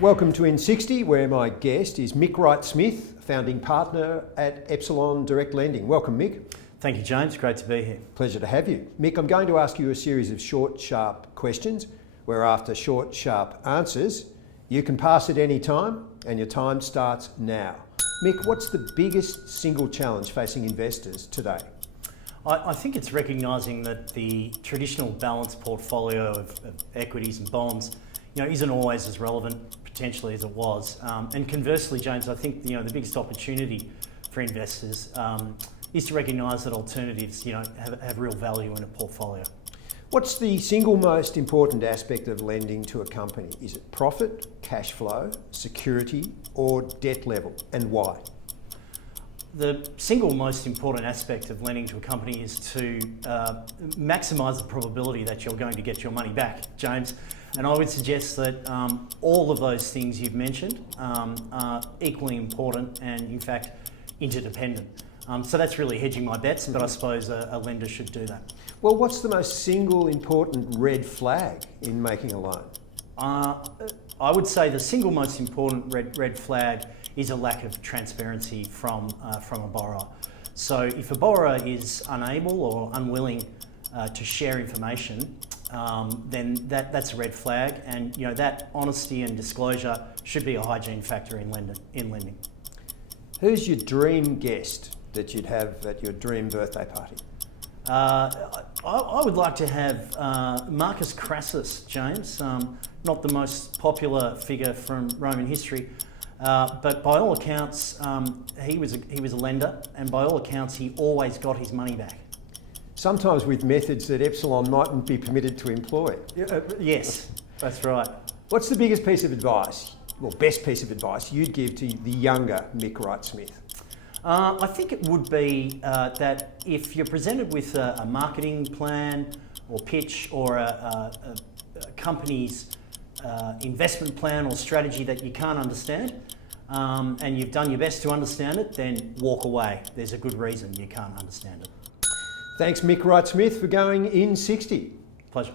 Welcome to IN60, where my guest is Mick Wright-Smith, founding partner at Epsilon Direct Lending. Welcome, Mick. Thank you, James. Great to be here. Pleasure to have you. Mick, I'm going to ask you a series of short, sharp questions, where after short, sharp answers, you can pass at any time, and your time starts now. Mick, what's the biggest single challenge facing investors today? I think it's recognising that the traditional balanced portfolio of equities and bonds, isn't always as relevant potentially as it was. And conversely, James, I think the biggest opportunity for investors is to recognise that alternatives, have real value in a portfolio. What's the single most important aspect of lending to a company? Is it profit, cash flow, security, or debt level, and why? The single most important aspect of lending to a company is to maximise the probability that you're going to get your money back, James. And I would suggest that all of those things you've mentioned are equally important and, in fact, interdependent. So that's really hedging my bets, but I suppose a lender should do that. Well, what's the most single important red flag in making a loan? I would say the single most important red flag is a lack of transparency from a borrower. So if a borrower is unable or unwilling to share information, then that's a red flag, and that honesty and disclosure should be a hygiene factor in lending. Who's your dream guest that you'd have at your dream birthday party? I would like to have Marcus Crassus, James. Not the most popular figure from Roman history, but by all accounts, he was a lender, and by all accounts, he always got his money back. Sometimes with methods that Epsilon mightn't be permitted to employ. Yes, that's right. What's the biggest piece of advice, or best piece of advice you'd give to the younger Mick Wright-Smith? I think it would be that if you're presented with a marketing plan or pitch or a company's investment plan or strategy that you can't understand, and you've done your best to understand it, then walk away. There's a good reason you can't understand it. Thanks, Mick Wright-Smith, for going IN60. Pleasure.